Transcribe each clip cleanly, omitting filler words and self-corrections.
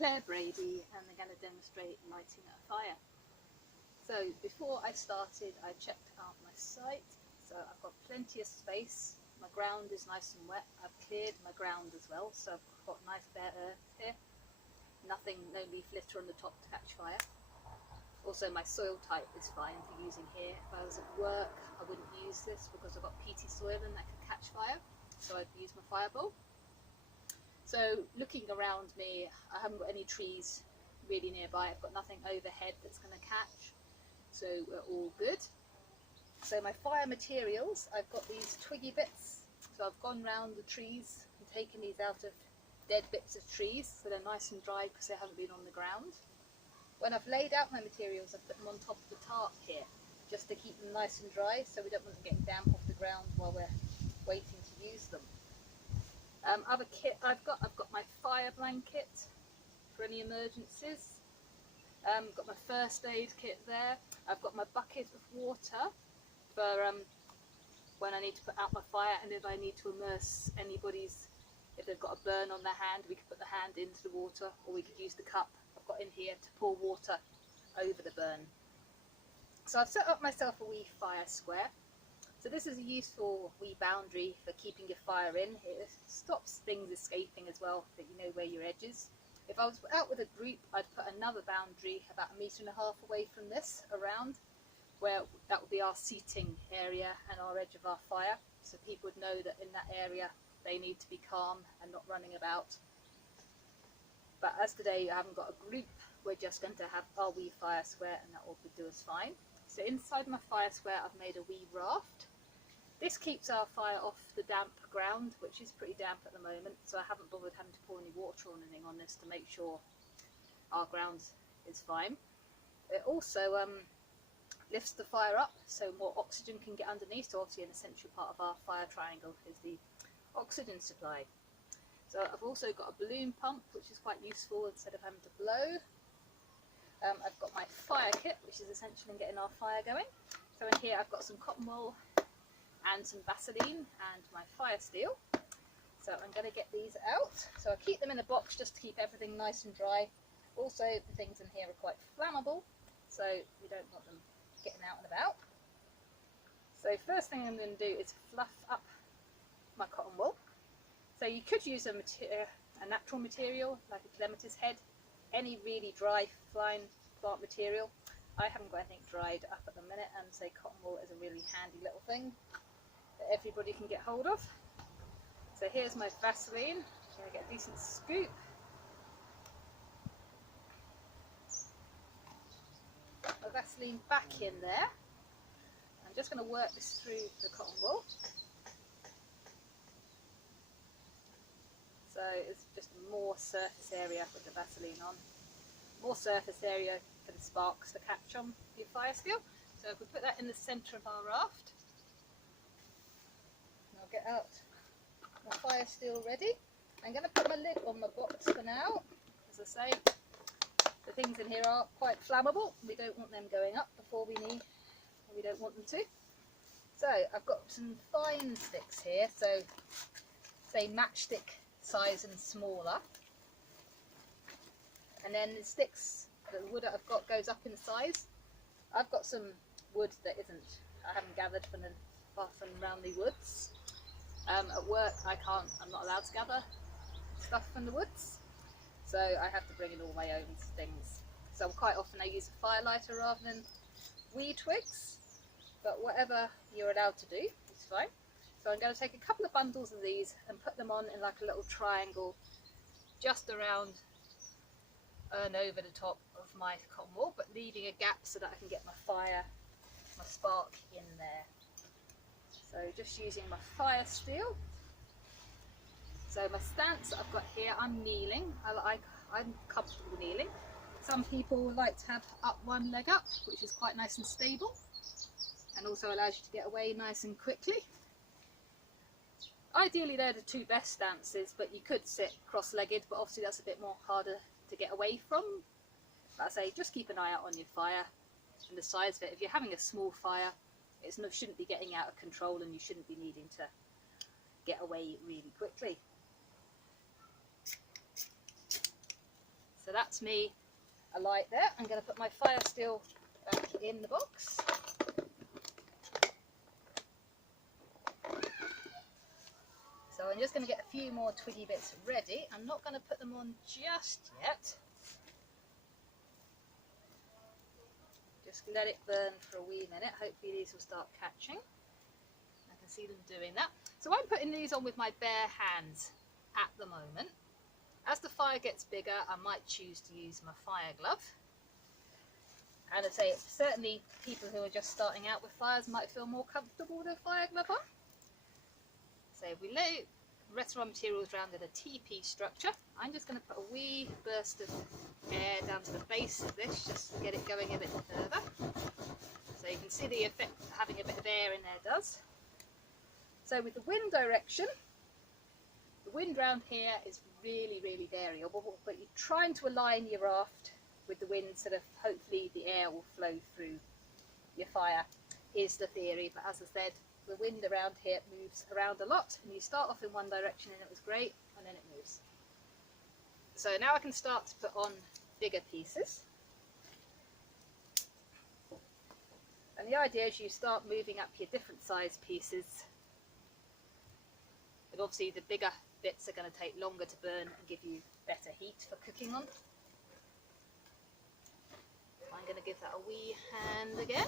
Claire Brady, and I'm going to demonstrate lighting a fire. So before I started, I checked out my site. So I've got plenty of space. My ground is nice and wet. I've cleared my ground as well, so I've got nice bare earth here. Nothing, no leaf litter on the top to catch fire. Also, my soil type is fine for using here. If I was at work, I wouldn't use this because I've got peaty soil and that could catch fire. So I'd use my fireball. So looking around me, I haven't got any trees really nearby. I've got nothing overhead that's going to catch. So we're all good. So my fire materials, I've got these twiggy bits. So I've gone round the trees and taken these out of dead bits of trees so they're nice and dry because they haven't been on the ground. When I've laid out my materials, I've put them on top of the tarp here just to keep them nice and dry, so we don't want them getting damp off the ground while we're waiting to use them. Other kit I've got my fire blanket for any emergencies. Got my first aid kit there. I've got my bucket of water for when I need to put out my fire, and if I need to immerse anybody's, if they've got a burn on their hand, we could put the hand into the water, or we could use the cup I've got in here to pour water over the burn. So I've set up myself a wee fire square. So this is a useful wee boundary for keeping your fire in. It stops things escaping as well, that you know where your edge is. If I was out with a group, I'd put another boundary about 1.5 meters away from this around, where that would be our seating area and our edge of our fire. So people would know that in that area they need to be calm and not running about. But as today I haven't got a group, we're just going to have our wee fire square, and that will do us fine. So inside my fire square I've made a wee raft. This keeps our fire off the damp ground, which is pretty damp at the moment, so I haven't bothered having to pour any water or anything on this to make sure our ground is fine. It also lifts the fire up so more oxygen can get underneath, so obviously an essential part of our fire triangle is the oxygen supply. So I've also got a balloon pump, which is quite useful instead of having to blow. I've got my fire kit, which is essential in getting our fire going. So in here I've got some cotton wool and some Vaseline and my fire steel. So I'm going to get these out. So I keep them in a box just to keep everything nice and dry. Also the things in here are quite flammable, so we don't want them getting out and about. So first thing I'm going to do is fluff up my cotton wool. So you could use a natural material like a clematis head, any really dry fine plant material. I haven't got anything dried up at the minute, and so cotton wool is a really handy little thing that everybody can get hold of. So here's my Vaseline. I'm going to get a decent scoop. My Vaseline back in there. I'm just going to work this through the cotton wool. So it's just more surface area with the Vaseline on. More surface area for the sparks to catch on your fire steel. So if we put that in the centre of our raft, and I'll get out my fire steel ready. I'm going to put my lid on the box for now. As I say, the things in here are quite flammable. We don't want them going up before we don't want them to. So I've got some fine sticks here, so say matchstick size and smaller. And then the sticks, the wood that I've got goes up in size. I've got some wood that I haven't gathered from around the woods. At work I'm not allowed to gather stuff from the woods, so I have to bring in all my own things. So quite often I use a fire lighter rather than wee twigs, but whatever you're allowed to do is fine. So I'm going to take a couple of bundles of these and put them on in like a little triangle just around and over the top of my cotton wool, but leaving a gap so that I can get my spark in there. So just using my fire steel. So my stance I've got here, I'm kneeling. I'm comfortable kneeling. Some people like to have up one leg up, which is quite nice and stable, and also allows you to get away nice and quickly. Ideally they're the two best stances, but you could sit cross-legged, but obviously that's a bit more harder to get away from. But I say just keep an eye out on your fire and the size of it. If you're having a small fire, it shouldn't be getting out of control, and you shouldn't be needing to get away really quickly. So So that's me alight there. I'm going to put my fire steel back in the box. So I'm just going to get a few more twiggy bits ready. I'm not going to put them on just yet. Just let it burn for a wee minute. Hopefully these will start catching. I can see them doing that. So I'm putting these on with my bare hands at the moment. As the fire gets bigger, I might choose to use my fire glove. And I'd say certainly people who are just starting out with fires might feel more comfortable with a fire glove on. So if we lay the rest of our materials around in a TP structure, I'm just going to put a wee burst of air down to the base of this just to get it going a bit further. So you can see the effect having a bit of air in there does. So with the wind direction, the wind round here is really, really variable, but you're trying to align your raft with the wind so that hopefully the air will flow through your fire, is the theory. But as I said, the wind around here moves around a lot, and you start off in one direction and it was great, and then it moves. So now I can start to put on bigger pieces. And the idea is you start moving up your different size pieces. But obviously the bigger bits are going to take longer to burn and give you better heat for cooking on. I'm going to give that a wee hand again,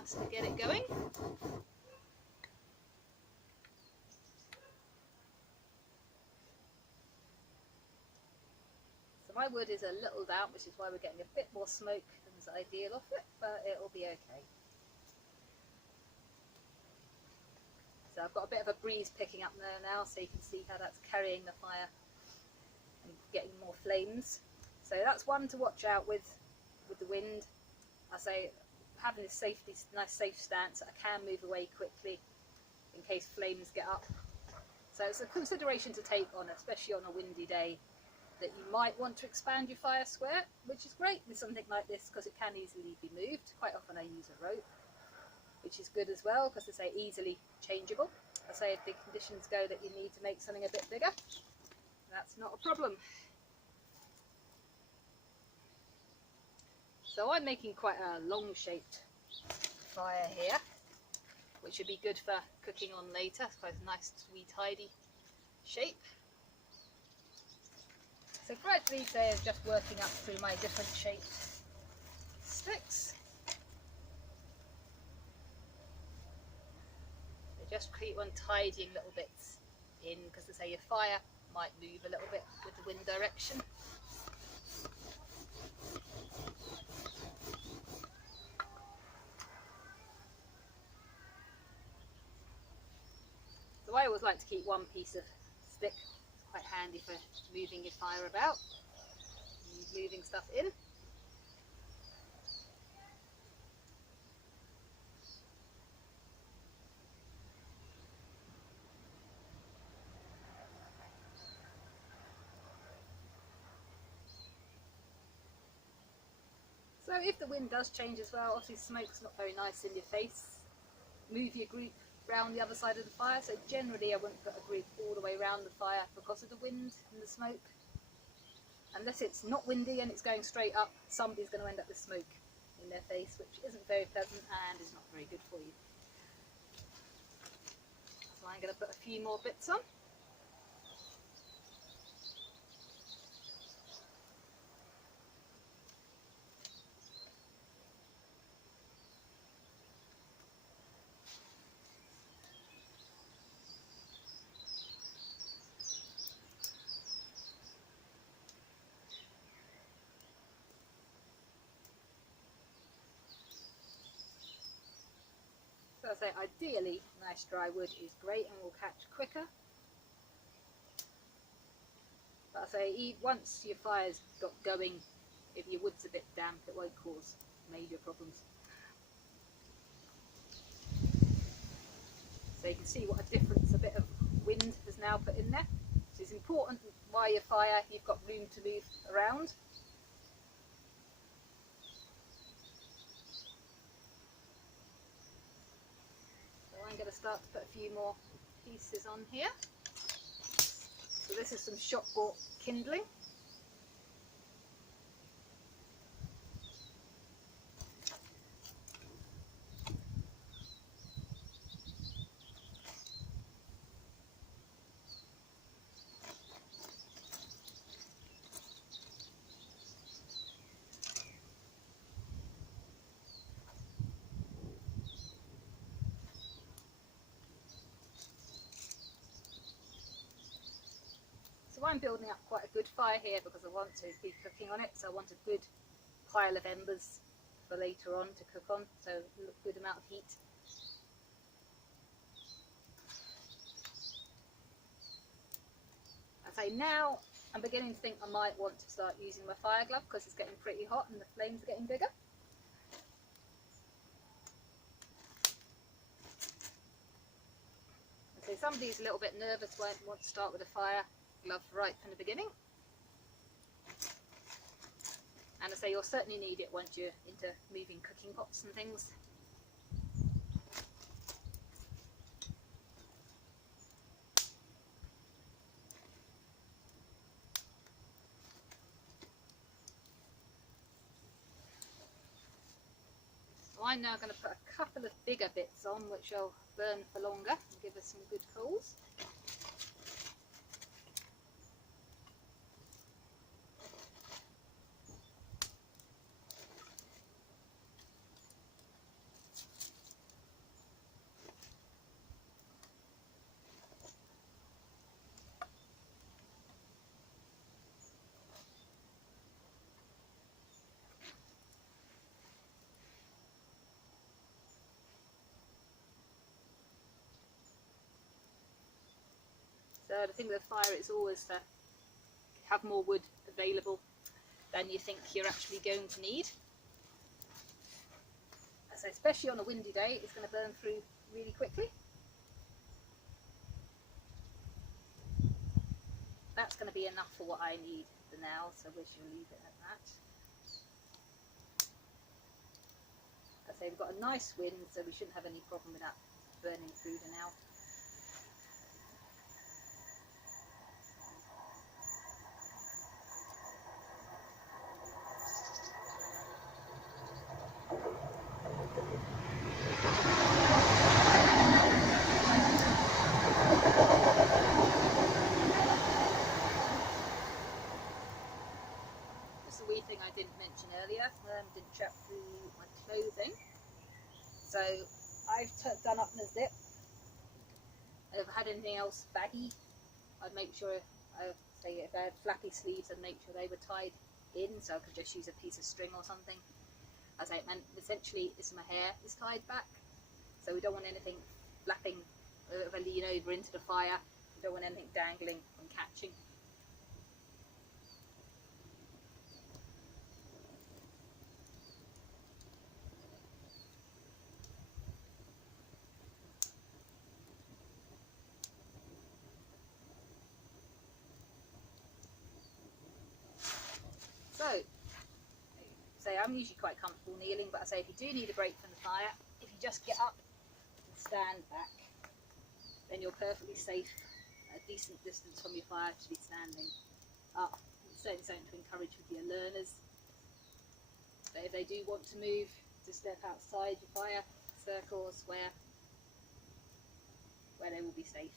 just to get it going. So my wood is a little damp, which is why we're getting a bit more smoke than is ideal off it, but it will be okay. So I've got a bit of a breeze picking up there now, so you can see how that's carrying the fire and getting more flames. So that's one to watch out with the wind. I say having this nice safe stance, I can move away quickly in case flames get up. So it's a consideration to take on, especially on a windy day, that you might want to expand your fire square, which is great with something like this because it can easily be moved. Quite often I use a rope, which is good as well because I say easily changeable. I say if the conditions go that you need to make something a bit bigger, that's not a problem. So I'm making quite a long shaped fire here, which would be good for cooking on later. It's quite a nice, sweet, tidy shape. So gradually today is just working up through my different shaped sticks. So just keep on tidying little bits in, because as I say, your fire might move a little bit with the wind direction. So I always like to keep one piece of stick. It's quite handy for moving your fire about, moving stuff in. So if the wind does change as well, obviously smoke's not very nice in your face. Move your group round the other side of the fire. So generally I wouldn't put a group all the way around the fire because of the wind and the smoke. Unless it's not windy and it's going straight up, somebody's going to end up with smoke in their face, which isn't very pleasant and is not very good for you. So I'm going to put a few more bits on. So I say ideally nice dry wood is great and will catch quicker. But I say once your fire's got going, if your wood's a bit damp, it won't cause major problems. So you can see what a difference a bit of wind has now put in there. So it's important while your fire, you've got room to move around. So I'm going to start to put a few more pieces on here. So this is some shop bought kindling. So I'm building up quite a good fire here because I want to be cooking on it, so I want a good pile of embers for later on to cook on, so a good amount of heat. I say now I'm beginning to think I might want to start using my fire glove because it's getting pretty hot and the flames are getting bigger. So somebody who's a little bit nervous won't want to start with a fire glove right from the beginning. And I say you'll certainly need it once you're into moving cooking pots and things. So I'm now going to put a couple of bigger bits on which will burn for longer and give us some good coals. So the thing with fire is always to have more wood available than you think you're actually going to need. So especially on a windy day, it's going to burn through really quickly. That's going to be enough for what I need for now, so we shall leave it at that. As I say, we've got a nice wind, so we shouldn't have any problem with that burning through for now. A wee thing I didn't mention earlier, didn't chat through my clothing. So I've done up the zip. If I had anything else baggy, I'd make sure, say if I had flappy sleeves, I'd make sure they were tied in, so I could just use a piece of string or something. As I meant, essentially, my hair is tied back, so we don't want anything flapping. If I lean over into the fire, we don't want anything dangling and catching. So I'm usually quite comfortable kneeling, but I say if you do need a break from the fire, if you just get up and stand back, then you're perfectly safe, a decent distance from your fire to be standing up. It's certainly something to encourage with your learners. But if they do want to move, to step outside your fire circles where they will be safe.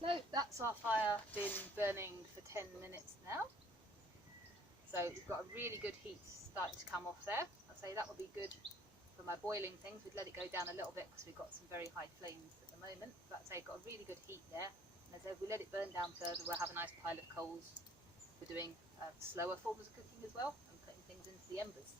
So that's our fire been burning for 10 minutes now. So we've got a really good heat starting to come off there. I'd say that would be good for my boiling things. We'd let it go down a little bit because we've got some very high flames at the moment. But I'd say got a really good heat there. And as if we let it burn down further, we'll have a nice pile of coals for doing slower forms of cooking as well and putting things into the embers.